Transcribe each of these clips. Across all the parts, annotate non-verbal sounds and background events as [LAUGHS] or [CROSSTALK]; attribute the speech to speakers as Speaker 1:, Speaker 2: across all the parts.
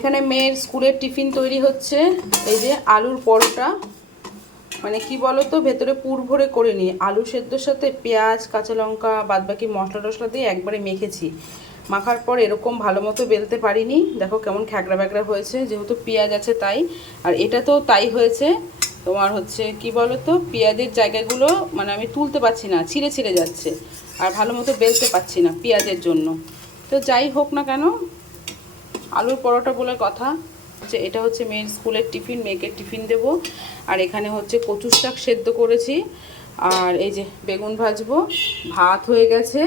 Speaker 1: এখানে মেয়ের স্কুলের টিফিন তৈরি হচ্ছে। এই যে আলুর পরোটা। মানে কি বলো তো ভেতরে পুর ভরে করে নিই আলু সেদ্ধর সাথে পেঁয়াজ, কাঁচা লঙ্কা, বাদবাকি মশলা টশলা দিয়ে একবারে মেখেছি। মাখার পর এরকম ভালো মতো বেলতে পারিনি। দেখো কেমন খ্যাকড়া ব্যাকড়া হয়েছে। যেহেতু পেঁয়াজ আছে তাই। আর এটা তো তাই হয়েছে। তোমার হচ্ছে কি বলো তো পেঁয়াজের জায়গাগুলো মানে আমি তুলতে পারছি না। ছিঁড়ে ছিঁড়ে যাচ্ছে। আর ভালো মতো বেলতে পারছি না পেঁয়াজের জন্য। তো যাই হোক না কেন আলুর পরোটা বলে কথা হচ্ছে এটা হচ্ছে মেয়ের স্কুলের টিফিন, মেয়েকে টিফিন দেব। আর এখানে হচ্ছে কচুর শাক সেদ্ধ করেছি। আর এই যে বেগুন ভাজবো, ভাত হয়ে গেছে।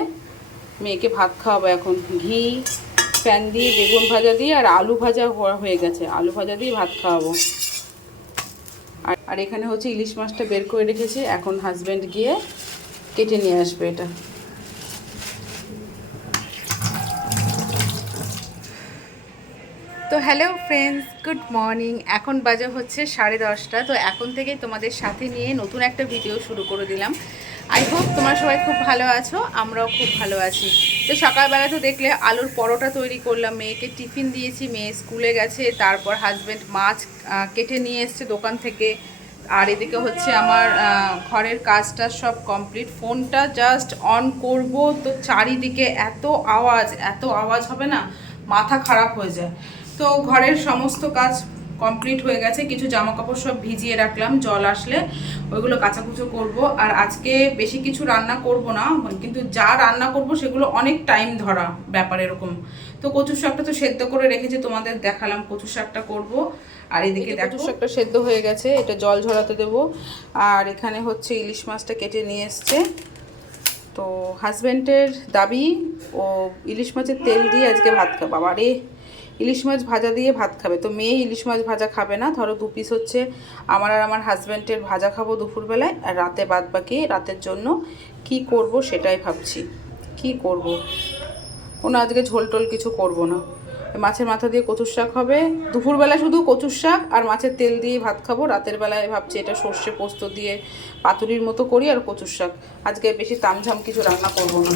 Speaker 1: মেয়েকে ভাত খাওয়াবো এখন। ঘি, প্যান দিয়ে, বেগুন ভাজা দিয়ে আর আলু ভাজা হয়ে গেছে। আলু ভাজা দিয়ে ভাত খাওয়াবো। আর আর এখানে হচ্ছে ইলিশ মাছটা বের করে রেখেছি। এখন হাজব্যান্ড গিয়ে কেটে নিয়ে আসবে এটা। Hello friends, good morning. এখন বাজে হচ্ছে সাড়ে দশটা, তো এখন থেকেই তোমাদের সাথে নিয়ে নতুন একটা ভিডিও শুরু করে দিলাম। আই হোপ তোমরা সবাই খুব ভালো আছো, আমরাও খুব ভালো আছি। তো সকালবেলা তো দেখলে আলুর পরোটা তৈরি করলাম, মেয়েকে টিফিন দিয়েছি, মেয়ে স্কুলে গেছে, তারপর হাজব্যান্ড মাছ কেটে নিয়ে এসছে দোকান থেকে। আর এদিকে হচ্ছে আমার ঘরের কাজটা সব কমপ্লিট ফোনটা জাস্ট অন করব, তো চারিদিকে এত আওয়াজ এত আওয়াজ হবে না, মাথা খারাপ হয়ে যায়। তো ঘরের সমস্ত কাজ কমপ্লিট হয়ে গেছে কিছু জামা কাপড় সব ভিজিয়ে রাখলাম জল আসলে ওইগুলো কাচাকুচো করব। আর আজকে বেশি কিছু রান্না করব না কিন্তু যা রান্না করব সেগুলো অনেক টাইম ধরা ব্যাপার এরকম। তো কচুর শাকটা তো সেদ্ধ করে রেখেছি তোমাদের দেখালাম কচুর শাকটা করব। আর এদিকে কচুর শাকটা সেদ্ধ হয়ে গেছে এটা জল ঝরাতে দেবো। আর এখানে হচ্ছে ইলিশ মাছটা কেটে নিয়ে এসছে। তো হাজব্যান্ডের দাবি ও ইলিশ মাছের তেল দিয়ে আজকে ভাত খাবে। বাবা রে ইলিশ মাছ ভাজা দিয়ে ভাত খাবে। তো মেয়ে ইলিশ মাছ ভাজা খাবে না। ধরো দু পিস হচ্ছে আমার আর আমার হাজব্যান্ডের ভাজা খাব দুপুরবেলায়। আর রাতে বাদ বাকি রাতের জন্য কি করব সেটাই ভাবছি। কি করব? কোনো আজকে ঝোল টোল কিছু করব না। মাছের মাথা দিয়ে কচুর শাক হবে। দুপুরবেলা শুধু কচুর শাক আর মাছের তেল দিয়ে ভাত খাব। রাতের বেলায় ভাবছি এটা সর্ষে পোস্ত দিয়ে পাতুরির মতো করি আর কচুর শাক। আজকে বেশি তামঝাম কিছু রান্না করব না।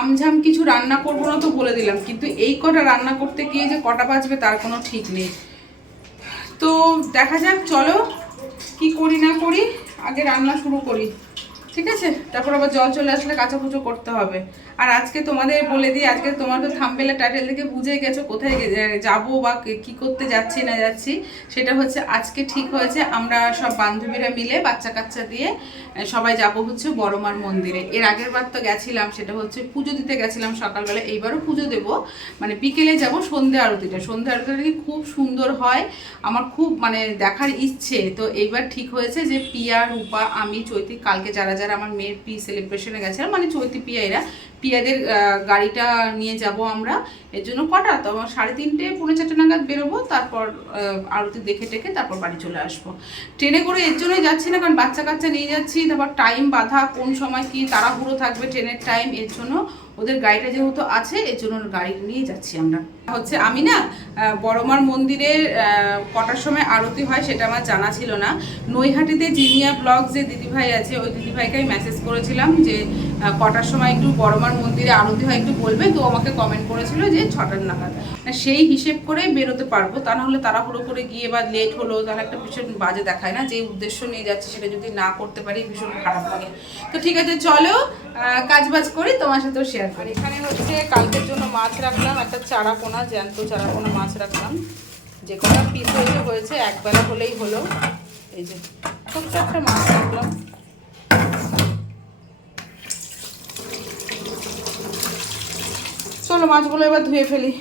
Speaker 1: তামঝাম কিছু রান্না করব না তো বলে দিলাম, কিন্তু এই কটা রান্না করতে গিয়ে যে কটা বাজবে তার কোনো ঠিক নেই। তো দেখা যাক, চলো কি করি না করি, আগে রান্না শুরু করি। ঠিক আছে? তারপর আবার জল চলে আসলে কাঁচা কাঁচাকুচো করতে হবে। আর আজকে তোমাদের বলে দিই, আজকে তোমার তো থাম্বেলা টাইটেল থেকে বুঝে গেছো কোথায় যাব বা কে- করতে যাচ্ছি না যাচ্ছি। সেটা হচ্ছে, আজকে ঠিক হয়েছে, আমরা সব বান্ধবীরা মিলে বাচ্চা কাচ্চা দিয়ে সবাই যাব হচ্ছে বড়মার মন্দিরে। এর আগের বার তো গেছিলাম, সেটা হচ্ছে পুজো দিতে গেছিলাম সকালবেলা। এইবারও পুজো দেব। মানে বিকেলে যাব সন্ধে আরতিটা। সন্ধে আরতিটা কি খুব সুন্দর হয়। আমার খুব মানে দেখার ইচ্ছে। তো এইবার ঠিক হয়েছে যে পিয়া, রূপা, আমি, চৈতি, কালকে যারা যারা আমার মেয়ের পি সেলিব্রেশনে গেছিলাম মানে চৈতি পিয়া এরা পিয়াদের গাড়িটা নিয়ে যাব আমরা। এর জন্য কটা? তো সাড়ে তিনটে, পৌনে চারটে নাগাদ বেরোবো, তারপর আরতি দেখে টেকে তারপর বাড়ি চলে আসব। ট্রেনে করে এর জন্যই যাচ্ছি না, কারণ বাচ্চা কাচ্চা নিয়ে যাচ্ছি, তারপর টাইম বাধা, কোন সময় কি তাড়াহুড়ো থাকবে ট্রেনের টাইম এর জন্য ওদের গাড়িটা যেহেতু আছে, এর জন্য গাড়ি নিয়ে যাচ্ছি আমরা। হচ্ছে আমি না বড়মার মন্দিরের কটার সময় আরতি হয় সেটা আমার জানা ছিল না। নৈহাটিতে জিনিয়া ব্লগ যে দিদিভাই আছে, ওই দিদিভাইকে আমি মেসেজ করেছিলাম যে কটার সময় একটু বড়মার মন্দিরে আরতি হয় একটু বলবে তো আমাকে কমেন্ট করেছিল যে ছটার নাগাদ। না, সেই হিসেব করে বেরোতে পারব তা না হলে তাড়াহুড়ো করে গিয়ে বা লেট হলো তাহলে একটা ভীষণ বাজে দেখায় না যে উদ্দেশ্য নিয়ে যাচ্ছে সেটা যদি না করতে পারি ভীষণ খারাপ লাগে। তো ঠিক আছে চলো কাজ বাজ করি তোমার সাথেও শেয়ার করি। এখানে হচ্ছে কালকের জন্য মাছ রাখলাম একটা চারা পোনা জ্যান্ত চারা পোনা মাছ রাখলাম। যে কটা পিস হয়েছে হয়েছে একবেলা হলেই হলো। এই যে ছোট্ট একটা মাছ রাখলাম। চলো মাছগুলো এবার ধুয়ে ফেলি।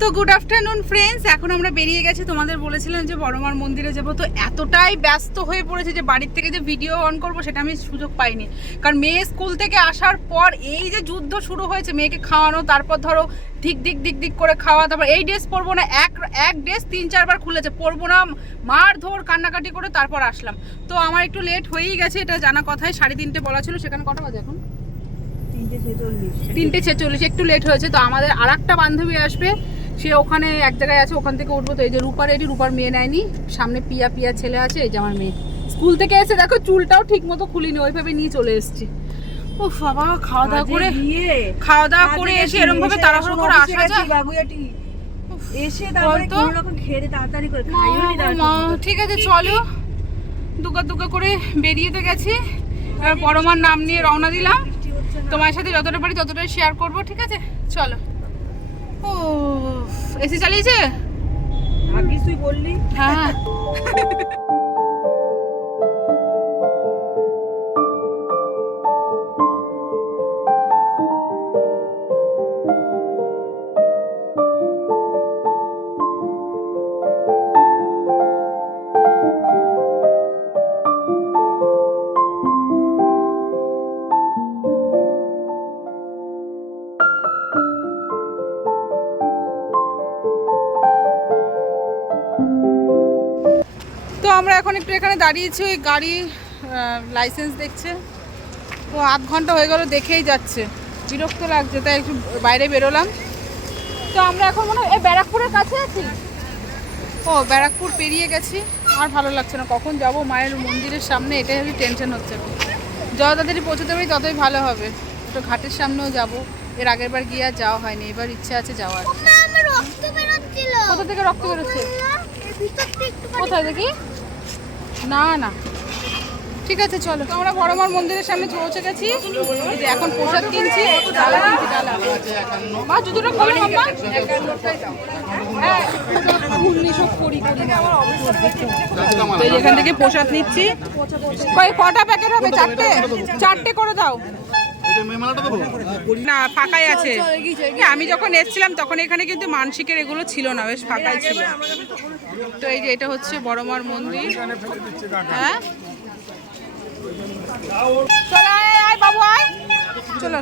Speaker 1: তো গুড আফটারনুন ফ্রেন্ডস এখন আমরা বেরিয়ে গেছি। তোমাদের বলেছিলাম যে বড়মার মন্দিরে যাব। তো এতটাই ব্যস্ত হয়ে পড়েছে যে বাড়ির থেকে যে ভিডিও অন করব, সেটা আমি সুযোগ পাইনি। কারণ মেয়ে স্কুল থেকে আসার পর এই যে যুদ্ধ শুরু হয়েছে, মেয়েকে খাওয়ানো, তারপর ধরো দিক দিক দিক দিক করে খাওয়া, তারপর এই ড্রেস পরবো না, এক এক ড্রেস তিন চারবার খুলেছে। পরবো না, মার ধর, কান্নাকাটি করে তারপর আসলাম। তো আমার একটু লেট হয়েই গেছে, এটা জানা কথাই। সাড়ে তিনটে বলা ছিল, সেখানে কটা বাজে এখন? তিনটে ছেচল্লিশ। একটু লেট হয়েছে তো আমাদের আর একটা বান্ধবী আসবে সে ওখানে এক জায়গায় আছে ওখান থেকে উঠবো তো এই যে রূপার এটি রূপার মেয়ে নেয়নি সামনে পিয়া পিয়া ছেলে আছে এই যে আমার মেয়ে। স্কুল থেকে এসে দেখো চুলটাও ঠিক মতো খুলিনি ওইভাবে নিয়ে চলে এসেছি। উফ বাবা খাওয়া দাওয়া করে খাওয়া দাওয়া করে এসে এরকম ভাবে তাড়াহুড়ো করে আসা যায়
Speaker 2: এসে তারপরে? কোনো রকম খেয়ে তাড়াতাড়ি করে খাইও নি
Speaker 1: ঠিক আছে চলো। দুকা দুকা করে বেরিয়ে তো গেছি। এবার বড় মার নাম নিয়ে রওনা দিলাম। তোমার সাথে যতটা পারি ততটাই শেয়ার করব ঠিক আছে? চলো। ও এসি চালিয়েছে?
Speaker 2: আগে তুই বললি।
Speaker 1: হ্যাঁ। [LAUGHS] এখন একটু এখানে দাঁড়িয়েছি ওই গাড়ি লাইসেন্স দেখছে। তো আধ ঘণ্টা হয়ে গেল দেখেই যাচ্ছে। বিরক্ত লাগছে তাই একটু বাইরে বেরোলাম। তো আমরা এখন মনে হয় ব্যারাকপুরের কাছে আছি? ও ব্যারাকপুর পেরিয়ে গেছি। আর ভালো লাগছে না কখন যাব? মায়ের মন্দিরের সামনে এটাই হচ্ছে টেনশন হচ্ছে। যত তাড়াতাড়ি পৌঁছতে পারি ততই ভালো হবে। একটু ঘাটের সামনেও যাব। এর আগের বার গিয়ে আর যাওয়া হয়নি এবার ইচ্ছে আছে যাওয়ার। কোথা থেকে রক্ত বেরোচ্ছে? কোথায় দেখি? না না। ঠিক আছে চলো। আমরা বড়মার মন্দিরের সামনে পৌঁছে গেছি। এখন প্রসাদ কিনছি ডালা কিনছি ডালা মা জুতোটা খোলো মাম্মা। হ্যাঁ, এখান থেকে প্রসাদ নিচ্ছি। কয় কটা প্যাকেট হবে? চারটে? চারটে করে দাও। না, ফাঁকাই আছে। আমি যখন এসছিলাম, তখন এখানে কিন্তু মানসিকের এগুলো ছিল না, বেশ ফাঁকাই ছিল। তো এই যে এটা হচ্ছে বড়মার মন্দির। হ্যাঁ? চলে চলো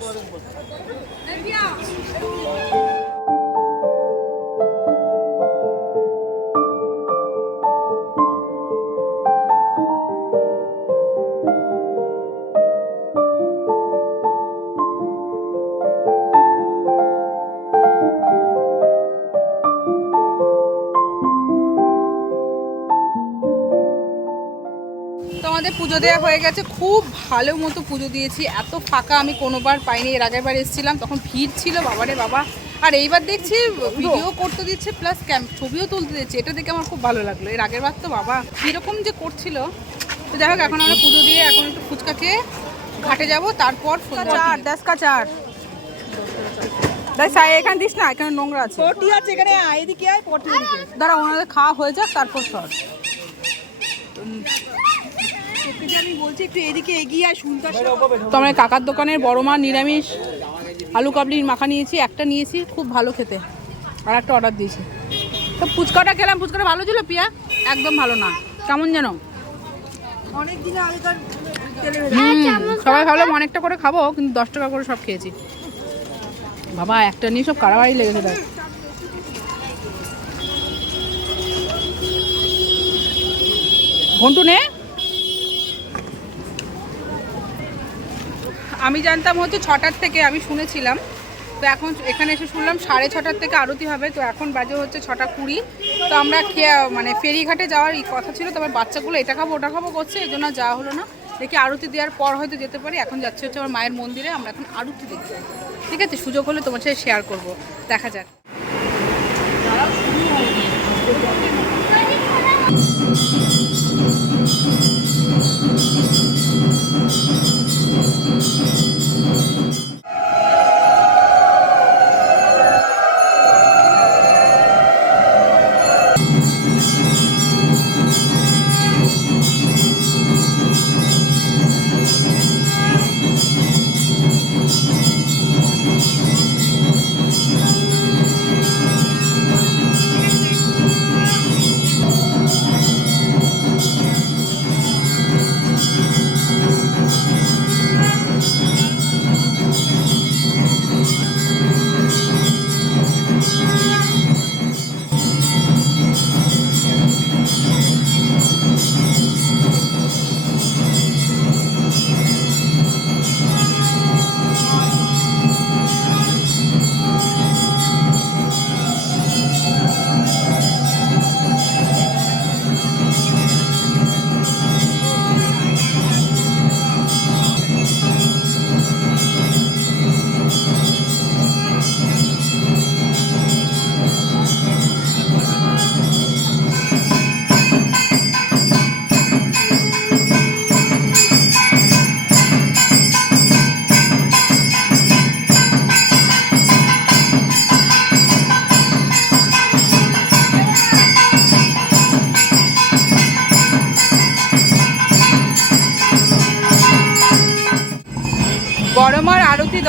Speaker 1: আমাদের পুজো দেওয়া হয়ে গেছে। খুব ভালো মতো পুজো দিয়েছি। এত ফাঁকা আমি কোনোবার পাইনি। এর আগের বার এসেছিলাম তখন ভিড় ছিল বাবারে বাবা। আর এইবার দেখছি ভিডিও করতে দিচ্ছে প্লাস ক্যাম্প ছবিও তুলতে দিচ্ছে। এটা দেখে আমার খুব ভালো লাগল। এর আগের বার তো বাবা কীরকম যে করছিল। তো যাই হোক এখন আমরা পুজো দিয়ে এখন একটু ফুচকা খেয়ে ঘাটে যাব। তারপর চার দশ কা চার এখানে দিস না এখানে নোংরা আছে।
Speaker 2: পটি আছে এখানে এদিকে আয় পটি
Speaker 1: দাঁড়া ওনাদের খাওয়া হয়ে যাক তারপর সর। আমরা কাকার দোকানের বড় মা নিরামিষ আলু কাবলির মাখা নিয়েছি একটা নিয়েছি খুব ভালো খেতে। আর একটা অর্ডার দিয়েছি। তো ফুচকাটা খেলাম ফুচকাটা ভালো ছিল পিয়া? একদম ভালো না। কেমন যেন? হুম, সবাই ভাবলাম অনেকটা করে খাব কিন্তু দশ টাকা করে সব খেয়েছি। বাবা একটা নিয়ে সব কারাবাড়ি লেগেছে দেখ। ঘন্টু নে। আমি জানতাম হচ্ছে ছটার থেকে আমি শুনেছিলাম। তো এখন এখানে এসে শুনলাম সাড়ে ছটার থেকে আরতি হবে। তো এখন বাজে হচ্ছে ছটা কুড়ি। তো আমরা খেয়ে মানে ফেরিঘাটে যাওয়ার কথা ছিল, তবে বাচ্চাগুলো এটা খাব, ওটা খাব করছে, এই জন্য যাওয়া হলো না। দেখি আরতি দেওয়ার পর হয়তো যেতে পারি। এখন যাচ্ছে হচ্ছে আমার মায়ের মন্দিরে, আমরা এখন আরতি দেখতে ঠিক আছে? সুযোগ হলে তোমার সাথে শেয়ার করব। দেখা যাক।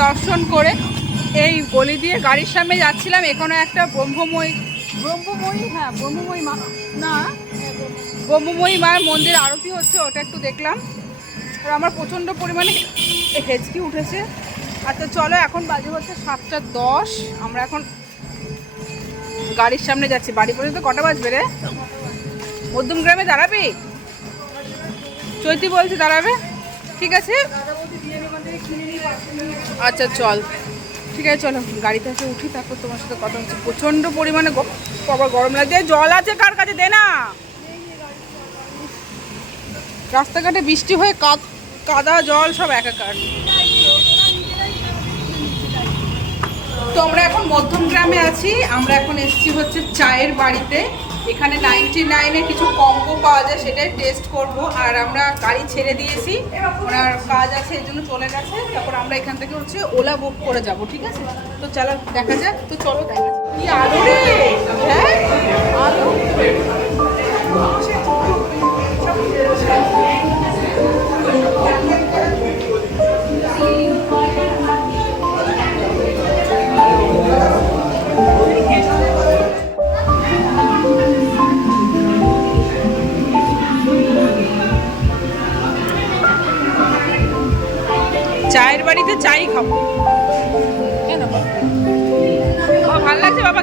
Speaker 1: দর্শন করে এই গলি দিয়ে গাড়ির সামনে যাচ্ছিলাম। এখানে একটা ব্রহ্মময়ী ব্রহ্মময়ী? হ্যাঁ ব্রহ্মময়ী মা। না, ব্রহ্মময়ী মায়ের মন্দির আরতি হচ্ছে, ওটা একটু দেখলাম। আর আমার প্রচণ্ড পরিমাণে হেঁচকি উঠেছে। আচ্ছা চলো, এখন বাজে হচ্ছে সাতটা দশ। আমরা এখন গাড়ির সামনে যাচ্ছি। বাড়ি পর্যন্ত কটা বাজবে রে? মধ্যম গ্রামে দাঁড়াবি? চৈতি বলছে দাঁড়াবে। ঠিক আছে? আচ্ছা চল। ঠিক আছে, চলো। গাড়িতে এসে উঠি, তারপর তোমার সাথে কথা হচ্ছে। প্রচণ্ড পরিমাণে বাবা, গরম লাগছে। জল আছে কার কাছে? দে না। রাস্তাঘাটে বৃষ্টি হয়ে কাদা জল সব একাকার। তো আমরা এখন মধ্যম গ্রামে আছি। আমরা এখন এসেছি হচ্ছে চায়ের বাড়িতে। এখানে নাইনটি নাইনে কিছু কম্বো পাওয়া যায়, সেটাই টেস্ট করব। আর আমরা গাড়ি ছেড়ে দিয়েছি। ওনার কাজ আছে, এর জন্য চলে গেছে। তারপর আমরা এখান থেকে হচ্ছে ওলা বুক করে যাব, ঠিক আছে? তো চলো, দেখা যাক। তো চলো, দেখা যাক। কি আলো রে হ্যাঁ?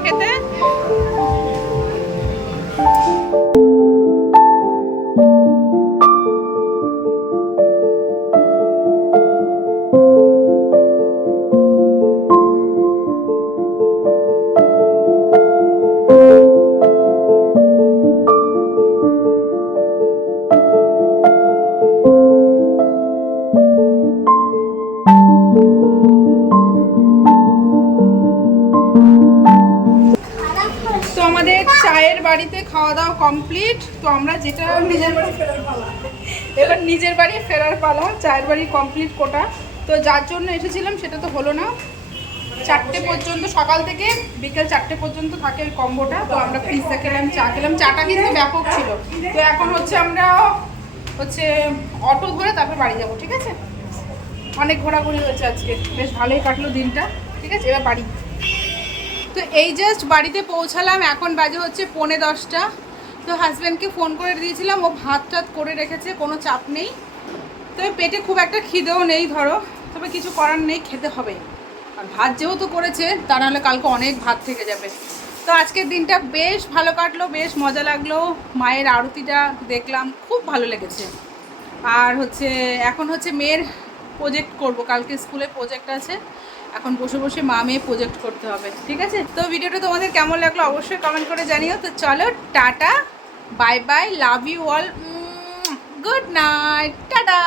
Speaker 1: ভালো চায়ের বাড়িতে খাওয়া দাওয়া কমপ্লিট তো আমরা যেটা নিজের বাড়ি ফেরার পালা। এবার নিজের বাড়ি ফেরার পালা চায়ের বাড়ি কমপ্লিট কোটা। তো যার জন্য এসেছিলাম সেটা তো হলো না। চারটে পর্যন্ত সকাল থেকে বিকেল চারটে পর্যন্ত থাকে ওই কম্বোটা তো আমরা পিৎজা খেলাম চা খেলাম। চাটা কিন্তু ব্যাপক ছিল। তো এখন হচ্ছে আমরা হচ্ছে অটো ধরে তারপর বাড়ি যাব ঠিক আছে? অনেক ঘোরাঘুরি হয়েছে আজকে। বেশ ভালোই কাটলো দিনটা ঠিক আছে? এবার বাড়ি তো এই জাস্ট বাড়িতে পৌঁছালাম, এখন বাজে হচ্ছে পৌনে দশটা। তো হাজব্যান্ডকে ফোন করে দিয়েছিলাম, ও ভাত টাত করে রেখেছে, কোনো চাপ নেই। তবে পেটে খুব একটা খিদেও নেই, ধরো। তবে কিছু করার নেই, খেতে হবে। আর ভাত যেহেতু করেছে, তা নাহলে কালকে অনেক ভাত থেকে যাবে। তো আজকের দিনটা বেশ ভালো কাটলো, বেশ মজা লাগল। মায়ের আরতিটা দেখলাম, খুব ভালো লেগেছে। আর হচ্ছে, এখন হচ্ছে মেয়ের প্রজেক্ট করব। কালকে স্কুলে প্রজেক্ট আছে। এখন বসে বসে মা মেয়ে প্রজেক্ট করতে হবে, ঠিক আছে? তো ভিডিওটা তোমাদের কেমন লাগল অবশ্যই কমেন্ট করে জানিও। তো চলো, tata bye bye love you all good night tata!